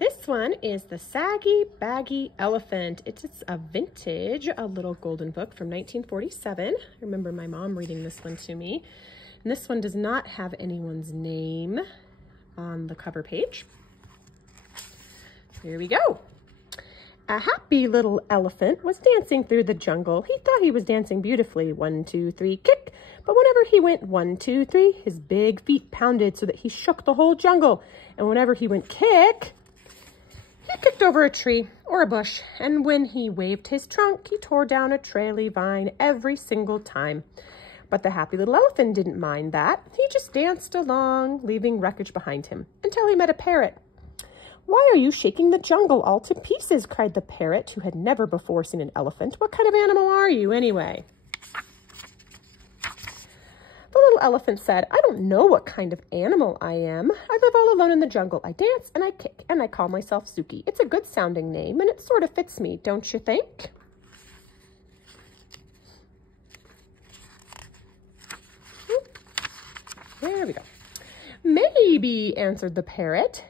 This one is the Saggy, Baggy Elephant. It's a vintage, a little golden book from 1947. I remember my mom reading this one to me. And this one does not have anyone's name on the cover page. Here we go. A happy little elephant was dancing through the jungle. He thought he was dancing beautifully. 1, 2, 3, kick. But whenever he went 1, 2, 3, his big feet pounded so that he shook the whole jungle. And whenever he went kick, he kicked over a tree or a bush. And when he waved his trunk, he tore down a trailing vine every single time. But the happy little elephant didn't mind that. He just danced along, leaving wreckage behind him, until he met a parrot. "Why are you shaking the jungle all to pieces?" cried the parrot, who had never before seen an elephant. "What kind of animal are you, anyway?" The little elephant said, "I don't know what kind of animal I am. I live all alone in the jungle. I dance and I kick, and I call myself Sooki. It's a good sounding name, and it sort of fits me, don't you think?" There we go. "Maybe," answered the parrot.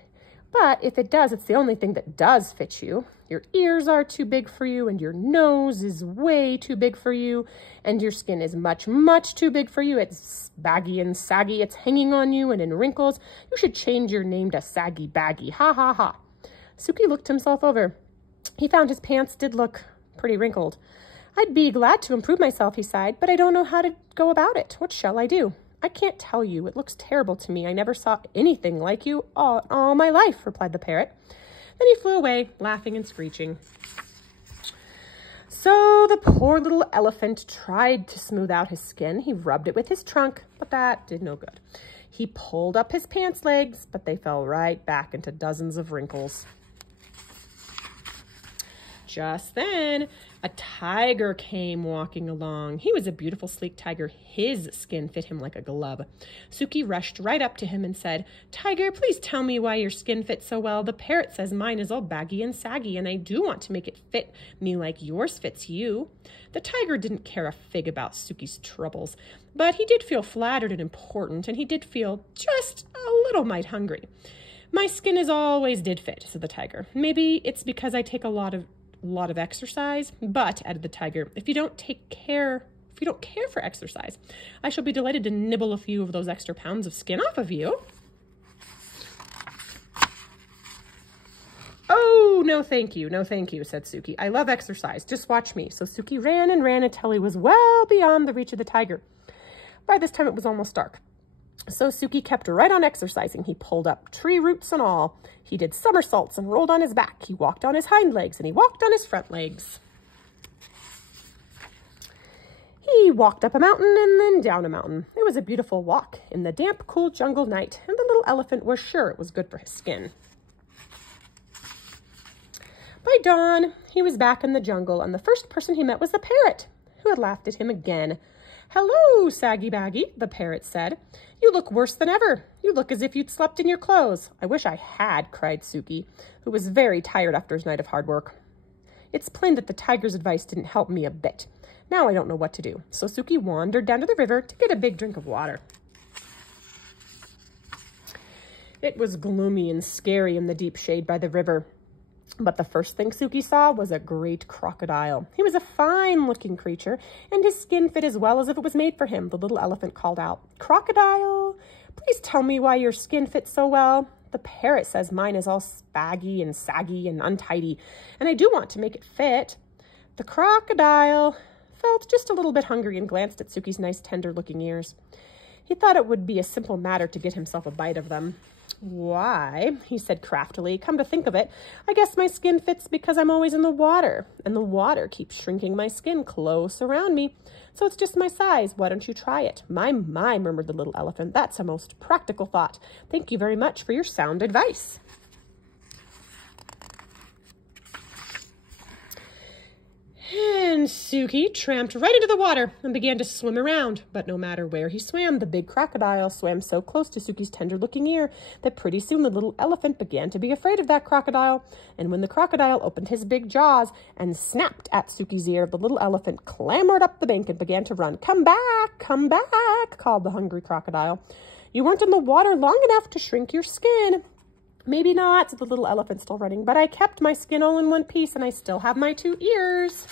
"But if it does, it's the only thing that does fit you. Your ears are too big for you, and your nose is way too big for you, and your skin is much, much too big for you. It's baggy and saggy. It's hanging on you and in wrinkles. You should change your name to Saggy Baggy. Ha ha ha." Sooki looked himself over. He found his pants did look pretty wrinkled. "I'd be glad to improve myself," he sighed, "but I don't know how to go about it. What shall I do?" "I can't tell you. It looks terrible to me. I never saw anything like you all my life," replied the parrot. Then he flew away, laughing and screeching. So the poor little elephant tried to smooth out his skin. He rubbed it with his trunk, but that did no good. He pulled up his pants legs, but they fell right back into dozens of wrinkles. Just then, a tiger came walking along. He was a beautiful, sleek tiger. His skin fit him like a glove. Sooki rushed right up to him and said, "Tiger, please tell me why your skin fits so well. The parrot says mine is all baggy and saggy, and I do want to make it fit me like yours fits you." The tiger didn't care a fig about Sooki's troubles, but he did feel flattered and important, and he did feel just a little mite hungry. "My skin is always did fit," said the tiger. "Maybe it's because I take a lot of exercise, but," added the tiger, if you don't care for exercise, I shall be delighted to nibble a few of those extra pounds of skin off of you." "Oh, no thank you, no thank you," said Sooki. "I love exercise. Just watch me." So Sooki ran and ran until he was well beyond the reach of the tiger. By this time it was almost dark. So Sooki kept right on exercising. He pulled up tree roots and all. He did somersaults and rolled on his back. He walked on his hind legs and he walked on his front legs. He walked up a mountain and then down a mountain. It was a beautiful walk in the damp, cool jungle night, and the little elephant was sure it was good for his skin. By dawn, he was back in the jungle, and the first person he met was the parrot, who had laughed at him again. "Hello, Saggy Baggy," the parrot said. "You look worse than ever. You look as if you'd slept in your clothes." "I wish I had," cried Sooki, who was very tired after his night of hard work. It's plain that the tiger's advice didn't help me a bit. Now I don't know what to do. So Sooki wandered down to the river to get a big drink of water. It was gloomy and scary in the deep shade by the river. But the first thing Sooki saw was a great crocodile. He was a fine-looking creature, and his skin fit as well as if it was made for him. The little elephant called out, "Crocodile, please tell me why your skin fits so well. The parrot says mine is all baggy and saggy and untidy, and I do want to make it fit." The crocodile felt just a little bit hungry and glanced at Sooki's nice, tender-looking ears. He thought it would be a simple matter to get himself a bite of them. "Why," he said craftily, "come to think of it, I guess my skin fits because I'm always in the water, and the water keeps shrinking my skin close around me. So it's just my size. Why don't you try it?" My, murmured the little elephant. "That's a most practical thought. Thank you very much for your sound advice." And Sooki tramped right into the water and began to swim around. But no matter where he swam, the big crocodile swam so close to Sooki's tender-looking ear that pretty soon the little elephant began to be afraid of that crocodile. And when the crocodile opened his big jaws and snapped at Sooki's ear, the little elephant clambered up the bank and began to run. Come back, called the hungry crocodile. "You weren't in the water long enough to shrink your skin." Maybe not, said the little elephant, still running, but I kept my skin all in one piece and I still have my 2 ears.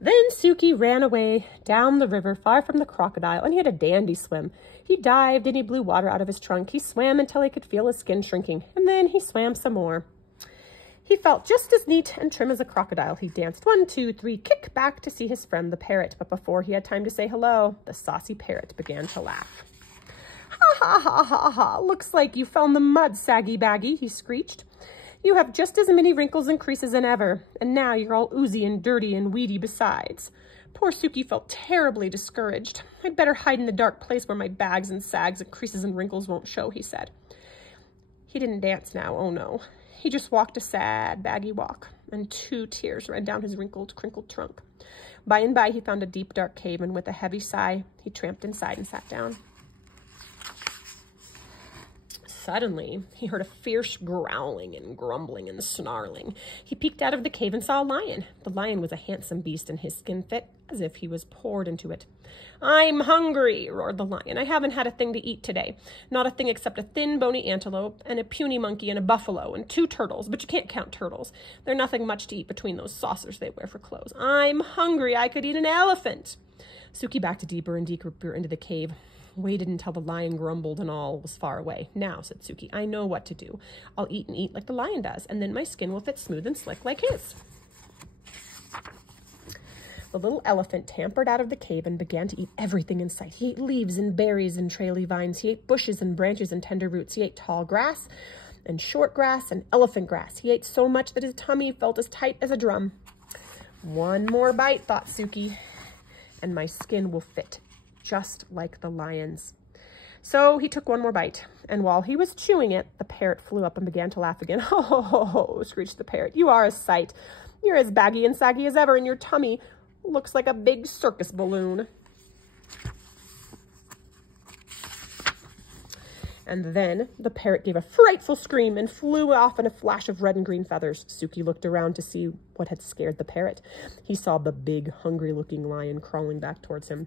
Then Sooki ran away down the river far from the crocodile, and he had a dandy swim. He dived and he blew water out of his trunk. He swam until he could feel his skin shrinking, and then he swam some more. He felt just as neat and trim as a crocodile. He danced 1, 2, 3, kick back to see his friend the parrot, but before he had time to say hello, the saucy parrot began to laugh. Ha ha ha ha ha, looks like you fell in the mud, Saggy Baggy, he screeched. You have just as many wrinkles and creases as ever, and now you're all oozy and dirty and weedy besides. Poor Sooki felt terribly discouraged. I'd better hide in the dark place where my bags and sags and creases and wrinkles won't show, he said. He didn't dance now, oh no. He just walked a sad, baggy walk, and 2 tears ran down his wrinkled, crinkled trunk. By and by, he found a deep, dark cave, and with a heavy sigh, he tramped inside and sat down. Suddenly, he heard a fierce growling and grumbling and snarling. He peeked out of the cave and saw a lion. The lion was a handsome beast, and his skin fit as if he was poured into it. I'm hungry, roared the lion. I haven't had a thing to eat today. Not a thing except a thin, bony antelope, and a puny monkey, and a buffalo, and 2 turtles, but you can't count turtles. They're nothing much to eat between those saucers they wear for clothes. I'm hungry. I could eat an elephant. Sooki backed deeper and deeper into the cave. Waited until the lion grumbled and all was far away. Now, said Sooki, I know what to do. I'll eat and eat like the lion does, and then my skin will fit smooth and slick like his. The little elephant tampered out of the cave and began to eat everything in sight. He ate leaves and berries and traily vines. He ate bushes and branches and tender roots. He ate tall grass and short grass and elephant grass. He ate so much that his tummy felt as tight as a drum. One more bite, thought Sooki, and my skin will fit just like the lion's. So he took one more bite, and while he was chewing it, the parrot flew up and began to laugh again. Ho, ho, ho, ho, screeched the parrot. You are a sight. You're as baggy and saggy as ever, and your tummy looks like a big circus balloon. And then the parrot gave a frightful scream and flew off in a flash of red and green feathers. Sooki looked around to see what had scared the parrot. He saw the big, hungry-looking lion crawling back towards him.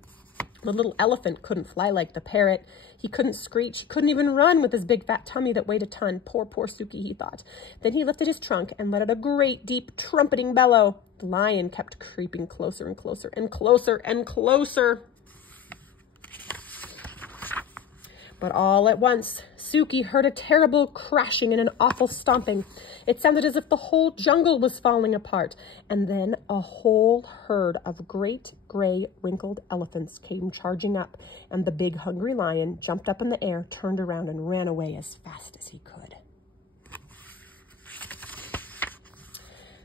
The little elephant couldn't fly like the parrot. He couldn't screech. He couldn't even run with his big fat tummy that weighed a ton. Poor, poor Sooki, he thought. Then he lifted his trunk and let out a great, deep, trumpeting bellow. The lion kept creeping closer and closer and closer and closer. But all at once, Sooki heard a terrible crashing and an awful stomping. It sounded as if the whole jungle was falling apart. And then a whole herd of great, gray, wrinkled elephants came charging up, and the big, hungry lion jumped up in the air, turned around, and ran away as fast as he could.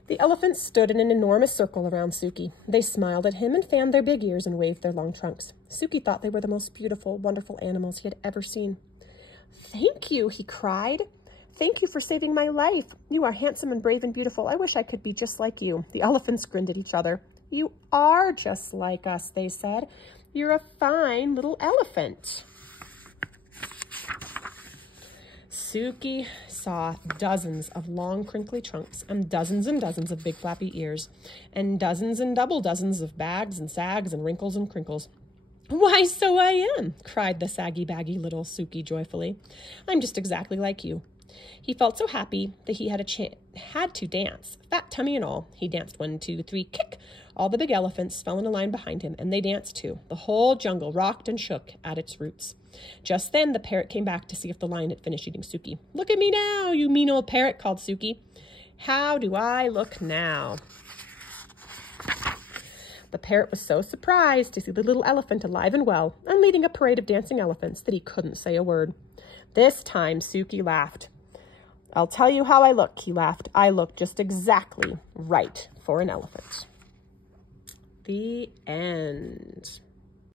The elephants stood in an enormous circle around Sooki. They smiled at him and fanned their big ears and waved their long trunks. Sooki thought they were the most beautiful, wonderful animals he had ever seen. Thank you, he cried. Thank you for saving my life. You are handsome and brave and beautiful. I wish I could be just like you. The elephants grinned at each other. You are just like us, they said. You're a fine little elephant. Sooki saw dozens of long, crinkly trunks and dozens of big, flappy ears and dozens and double dozens of bags and sags and wrinkles and crinkles. Why, so I am, cried the saggy, baggy little Sooki joyfully. I'm just exactly like you. He felt so happy that he had to dance, fat tummy and all. He danced 1, 2, 3, kick. All the big elephants fell in a line behind him, and they danced too. The whole jungle rocked and shook at its roots. Just then, the parrot came back to see if the lion had finished eating Sooki. Look at me now, you mean old parrot, called Sooki. How do I look now? The parrot was so surprised to see the little elephant alive and well and leading a parade of dancing elephants that he couldn't say a word. This time, Sooki laughed. I'll tell you how I look, he laughed. I look just exactly right for an elephant. The end.